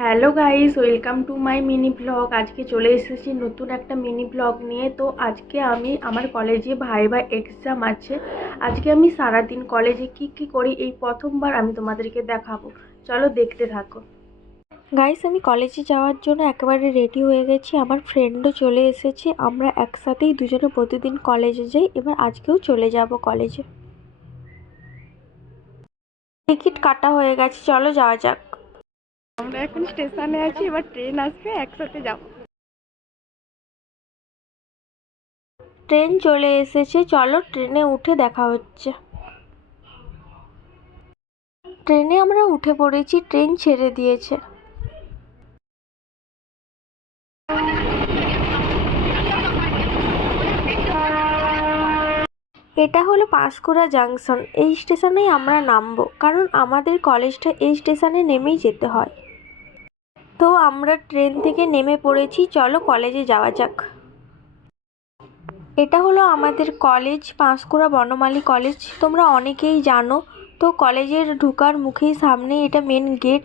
Hello guys, welcome to my mini blog. আজকে চলে এসেছি নতুন একটা মিনি ব্লগ নিয়ে। তো আজকে আমি আমার কলেজে ভাইবা এক্সাম আছে। আজকে আমি সারাদিন কলেজে কি করি এই প্রথমবার আমি তোমাদেরকে দেখাবো। চলো দেখতে থাকো। গাইস, আমি কলেজে যাওয়ার জন্য একেবারে রেডি হয়ে গেছি। আমার ফ্রেন্ডও চলে এসেছে। আমরা একসাথেই দুজনে প্রতিদিন কলেজে যাই। এবার আজকেও চলে যাব কলেজে। টিকিট কাটা হয়ে গেছে, চলো যাওয়া যাক। আমরা এখন স্টেশনে আছি, এবার ট্রেন আসবে, একসাথে যাব। ট্রেন চলে এসেছে, চলো ট্রেনে উঠে দেখা হচ্ছে। ট্রেনে আমরা উঠে পড়েছি, ট্রেন ছেড়ে দিয়েছে। এটা হলো পাঁশকুড়া জাংশন। এই স্টেশনেই আমরা নামবো, কারণ আমাদের কলেজটা এই স্টেশনে নেমেই যেতে হয়। তো আমরা ট্রেন থেকে নেমে পড়েছি, চলো কলেজে যাওয়া যাক। এটা হলো আমাদের কলেজ, পাঁশকুড়া বনমালী কলেজ। তোমরা অনেকেই জানো। তো কলেজের ঢোকার মুখেই সামনেই এটা মেন গেট।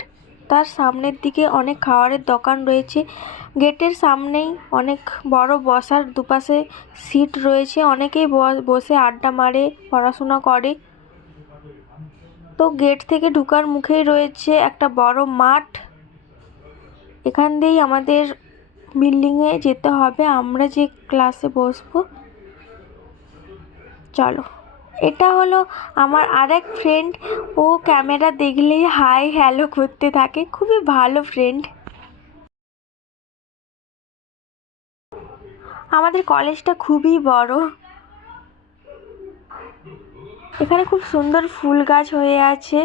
তার সামনের দিকে অনেক খাবারের দোকান রয়েছে। গেটের সামনেই অনেক বড় বসার দুপাশে সিট রয়েছে। অনেকেই বসে আড্ডা মারে, পড়াশোনা করে। তো গেট থেকে ঢোকার মুখেই রয়েছে একটা বড় মাঠ। এখান দিয়েই আমাদের বিল্ডিংয়ে যেতে হবে, আমরা যে ক্লাসে বসবো। চলো। এটা হলো আমার আরেক ফ্রেন্ড। ও ক্যামেরা দেখলেই হাই হ্যালো করতে থাকে, খুবই ভালো ফ্রেন্ড। আমাদের কলেজটা খুবই বড়। এখানে খুব সুন্দর ফুল গাছ হয়ে আছে।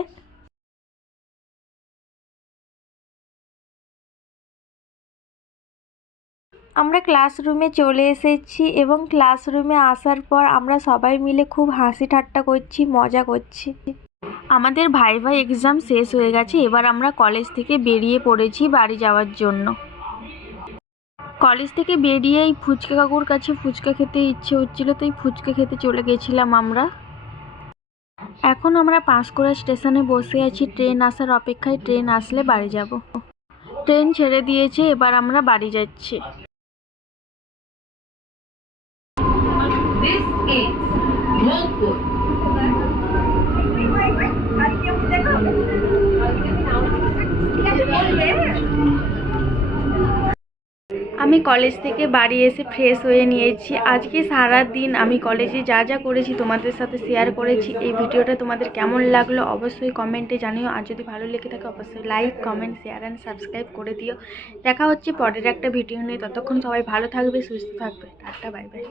আমরা ক্লাসরুমে চলে এসেছি এবং ক্লাসরুমে আসার পর আমরা সবাই মিলে খুব হাসি ঠাট্টা করছি, মজা করছি। আমাদের ভাইভা এক্সাম শেষ হয়ে গেছে। এবার আমরা কলেজ থেকে বেরিয়ে পড়েছি বাড়ি যাওয়ার জন্য। কলেজ থেকে বেরিয়ে এই ফুচকা কাকুর কাছে ফুচকা খেতে ইচ্ছে হচ্ছিল, তো এই ফুচকা খেতে চলে গেছিলাম আমরা। এখন আমরা পাঁশকুড়া স্টেশনে বসে আছি ট্রেন আসার অপেক্ষায়। ট্রেন আসলে বাড়ি যাব। ট্রেন ছেড়ে দিয়েছে, এবার আমরা বাড়ি যাচ্ছি। আমি কলেজ থেকে বাড়ি এসে ফ্রেশ হয়ে নিয়েছি। আজকে সারা দিন আমি কলেজে যা যা করেছি তোমাদের সাথে শেয়ার করেছি। এই ভিডিওটা তোমাদের কেমন লাগলো অবশ্যই কমেন্টে জানিও। আর যদি ভালো লেগে থাকে অবশ্যই like, comment, share and subscribe করে দিও। দেখা হচ্ছে পরের একটা ভিডিও নিয়ে। ততক্ষণ সবাই ভালো থাকবে, সুস্থ থাকবে। Tata, bye bye.